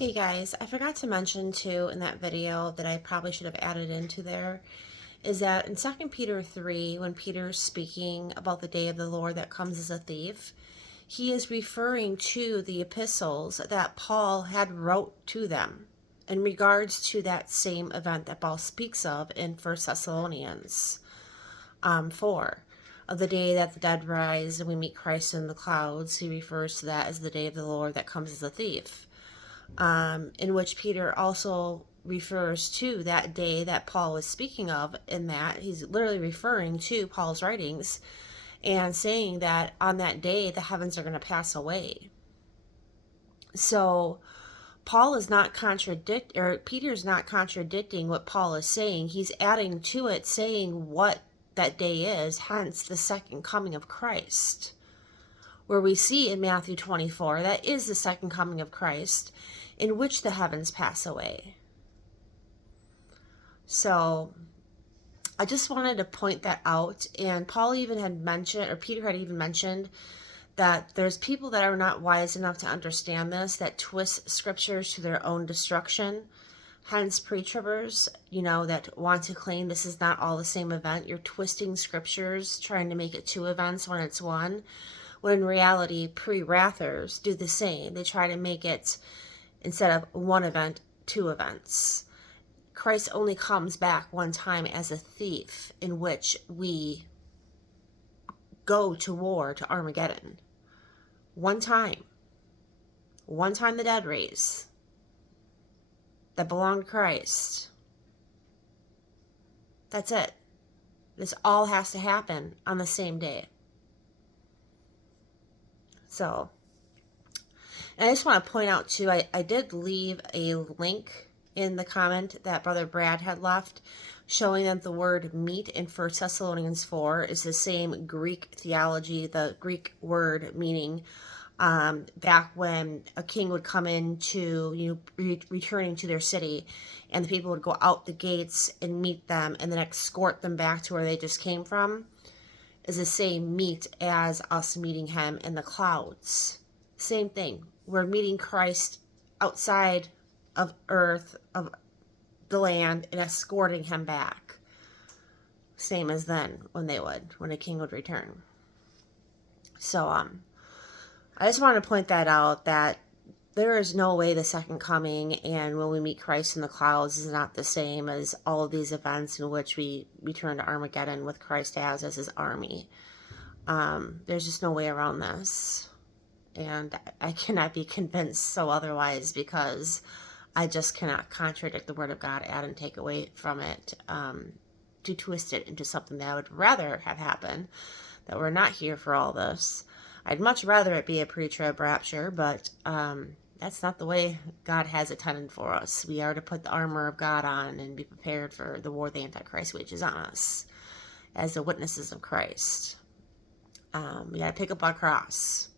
Hey guys, I forgot to mention too in that video that I probably should have added into there is that in 2 Peter 3, when Peter's speaking about the day of the Lord that comes as a thief, he is referring to the epistles that Paul had wrote to them in regards to that same event that Paul speaks of in 1 Thessalonians 4. Of the day that the dead rise and we meet Christ in the clouds, he refers to that as the day of the Lord that comes as a thief. In which Peter also refers to that day that Paul was speaking of, in that he's literally referring to Paul's writings and saying that on that day the heavens are going to pass away. So Paul is not Peter's not contradicting what Paul is saying. He's adding to it, saying what that day is, hence the second coming of Christ, where we see in Matthew 24 that is the second coming of Christ, in which the heavens pass away. So I just wanted to point that out. And Paul even had mentioned, or Peter had even mentioned, that there's people that are not wise enough to understand this, that twist scriptures to their own destruction. Hence pre-tribbers, that want to claim this is not all the same event. You're twisting scriptures, trying to make it two events when it's one. When in reality, pre-wrathers do the same. They try to make it, instead of one event, two events. Christ only comes back one time as a thief, in which we go to war, to Armageddon. One time. One time the dead raise that belong to Christ. That's it. This all has to happen on the same day. So, and I just want to point out too, I did leave a link in the comment that Brother Brad had left, showing that the word meet in 1 Thessalonians 4 is the same Greek theology, the Greek word meaning back when a king would come into, returning to their city, and the people would go out the gates and meet them and then escort them back to where they just came from, is the same meet as us meeting him in the clouds. Same thing. We're meeting Christ outside of earth, of the land, and escorting him back. Same as then when a king would return. So, I just want to point that out, that there is no way the second coming and when we meet Christ in the clouds is not the same as all of these events in which we return to Armageddon with Christ as his army. There's just no way around this. And I cannot be convinced so otherwise, because I just cannot contradict the Word of God, add and take away from it, to twist it into something that I would rather have happen, that we're not here for all this. I'd much rather it be a pre-trib rapture, but that's not the way God has intended for us. We are to put the armor of God on and be prepared for the war the Antichrist wages on us as the witnesses of Christ. We got to pick up our cross.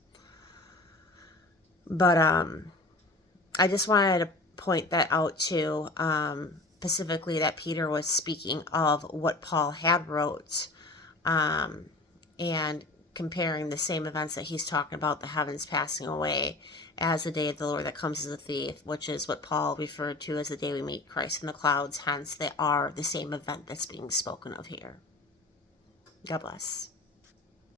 But I just wanted to point that out too, specifically that Peter was speaking of what Paul had wrote, and comparing the same events that he's talking about, the heavens passing away, as the day of the Lord that comes as a thief, which is what Paul referred to as the day we meet Christ in the clouds. Hence, they are the same event that's being spoken of here. God bless.